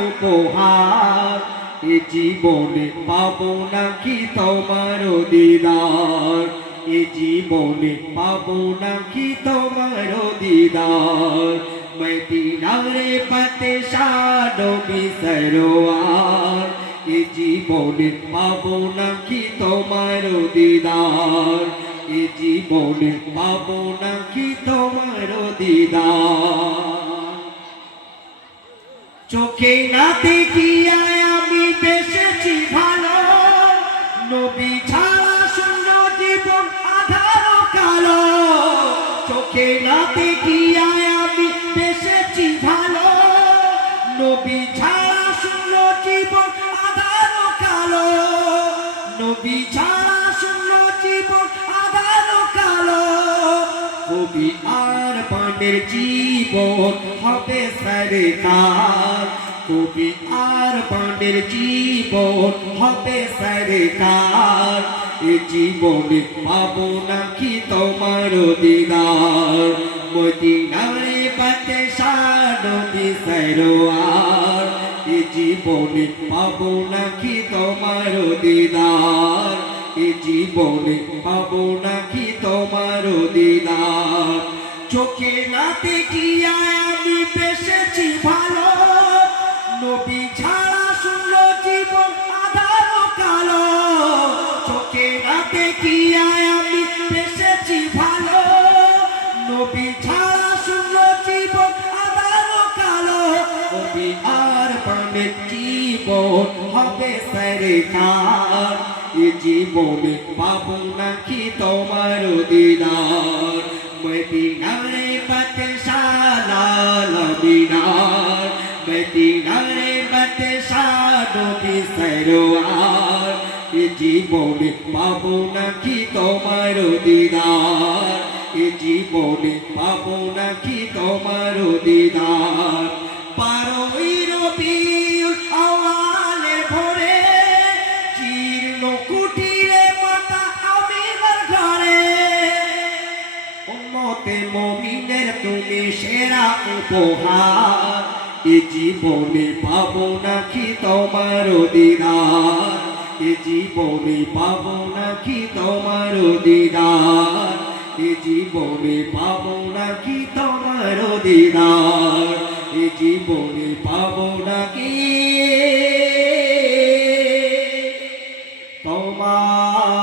উপহার এ জীবনে পাবো নাকি তোমার দিদার এ জীবনে পাবো নাকি তোমার দিদার মদিনারে পতে নবী সরওয়ার এ জীবনে পাবো নাকি তোমার দিদার এ জীবনে পাবো নাকি তোমার দিদার চোখে না দেখিয়া আমি বেসেছি ভালো নবী ছাড়া শূন্য জীবন আধার কালো চোখে না দেখিয়া আমি বেসেছি ভালো নবী ছাড়া শূন্য জীবন আধার কালো নবী ছাড়া শূন্য জীবন আধার কালো কবি আর পানের জীবন হবে সরকার কবি আর পানের জীবন হবে সরকার এ জীবনে পাবো নাকি তোমার দিদার মদিনারে পতে নবী সরওয়ার এ জীবনে পাবো নাকি তোমার দিদার এ জীবনে পাবো নাকি তোমার দিদার চোখে না দেখিয়া আমি বেসেছি ভালো নবী ছাড়া শূন্য জীবন আধার কালো চোখে না দেখিয়া আমি বেসেছি ভালো নবী ছাড়া শূন্য জীবন আধার কালো নবী আর প্রাণের জীবন হবে সরকার এ জীবনে পাবো নাকি তোমার দিদার মদিনারে পতে মিনার মদিনারে পতে নবী সরওয়ার এ জীবনে পাবো নাকি তোমার দিদার এ জীবনে পাবো নাকি তোমার দিদার পারোই রবিউল আওয়ালের ভোরে জীর্ণ কুটিরে মাতা আমিনার ঘরে উম্মতে মুমিনের তুমি সেরা উপহার এ জীবনে পাবো নাকি তোমার দিদার এ জীবনে পাবো নাকি তোমার দিদার এ জীবনে পাবো নাকি তোমার দিদার এ জীবনে পাবো নাকি তোমার